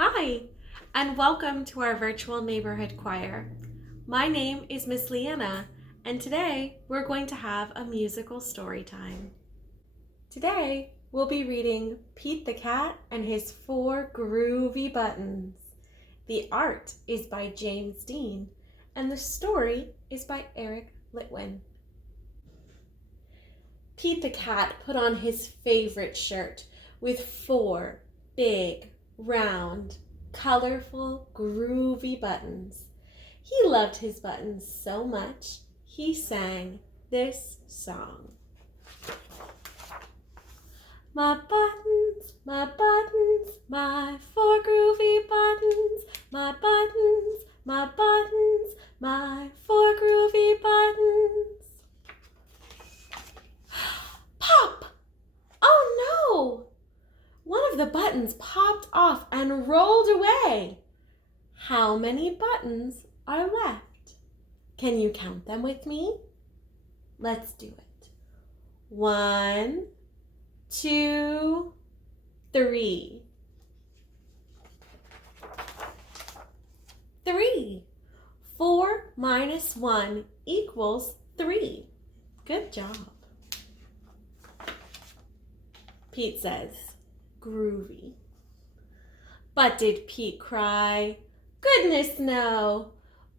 Hi, and welcome to our virtual neighborhood choir. My name is Miss Lianna, and today we're going to have a musical story time. Today we'll be reading Pete the Cat and His Four Groovy Buttons. The art is by James Dean, and the story is by Eric Litwin. Pete the Cat put on his favorite shirt with four big, round, colorful, groovy buttons. He loved his buttons so much, he sang this song. My buttons, my four groovy buttons, my buttons, my four groovy buttons. Pop! Oh no! One of the buttons popped off and rolled away. How many buttons are left? Can you count them with me? Let's do it. 1, 2, 3. 3. 4 minus 1 equals 3. Good job. Pete says, groovy. But did Pete cry? Goodness no!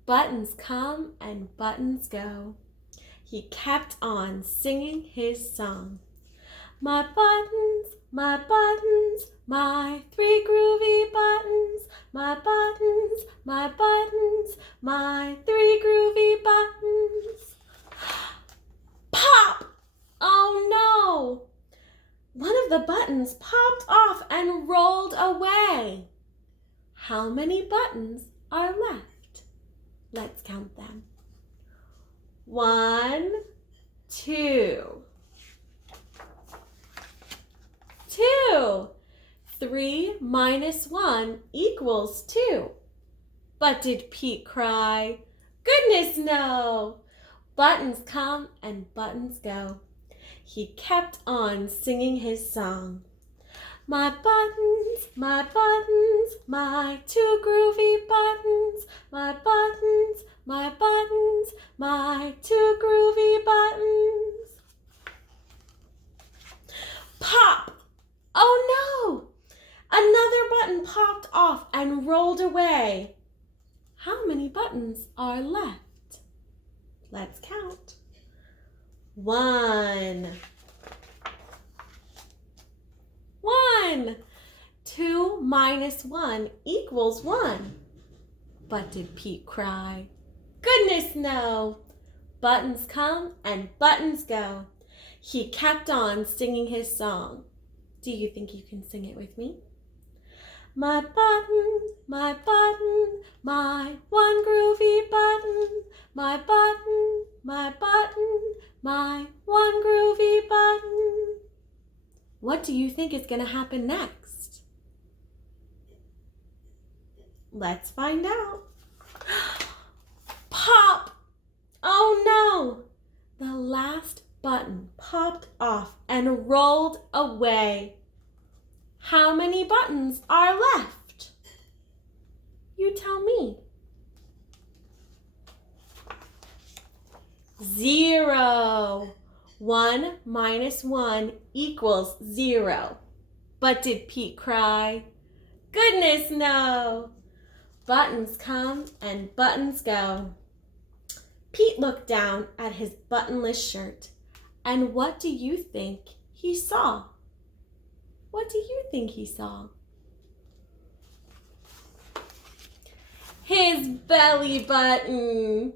Buttons come and buttons go. He kept on singing his song. My buttons, my three groovy buttons, my buttons, my three groovy buttons. Pop! Oh no! One of the buttons popped off and rolled away. How many buttons are left? Let's count them. 1, 2. 2. 3 minus 1 equals 2. But did Pete cry? Goodness no! Buttons come and buttons go. He kept on singing his song. My buttons, my two groovy buttons, my buttons, my two groovy buttons. Pop! Oh no! Another button popped off and rolled away. How many buttons are left? Let's count. 1. 1. 2 minus 1 equals 1. But did Pete cry? Goodness no! Buttons come and buttons go. He kept on singing his song. Do you think you can sing it with me? My button, my one groovy button, my button, my one groovy button. What do you think is going to happen next? Let's find out. Pop! Oh no! The last button popped off and rolled away. How many buttons are left? You tell me. 0. 1 minus 1 equals 0. But did Pete cry? Goodness no! Buttons come and buttons go. Pete looked down at his buttonless shirt, and what do you think he saw? What do you think he saw? His belly button!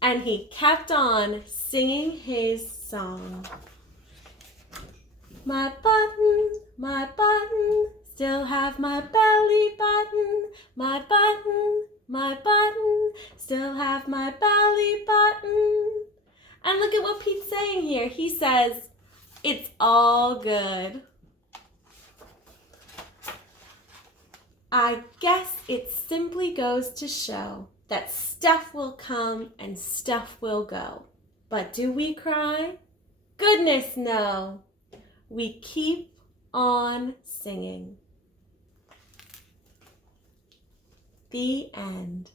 And he kept on singing his song. My button, still have my belly button. My button, still have my belly button. And look at what Pete's saying here. He says, it's all good. I guess it simply goes to show that stuff will come and stuff will go. But do we cry? Goodness no. We keep on singing. The end.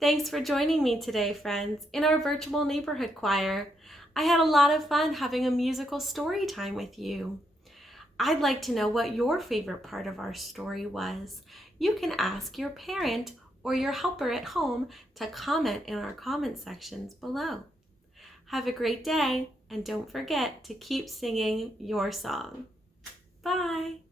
Thanks for joining me today, friends, in our virtual neighborhood choir. I had a lot of fun having a musical story time with you. I'd like to know what your favorite part of our story was. You can ask your parent or your helper at home to comment in our comment sections below. Have a great day, and don't forget to keep singing your song. Bye.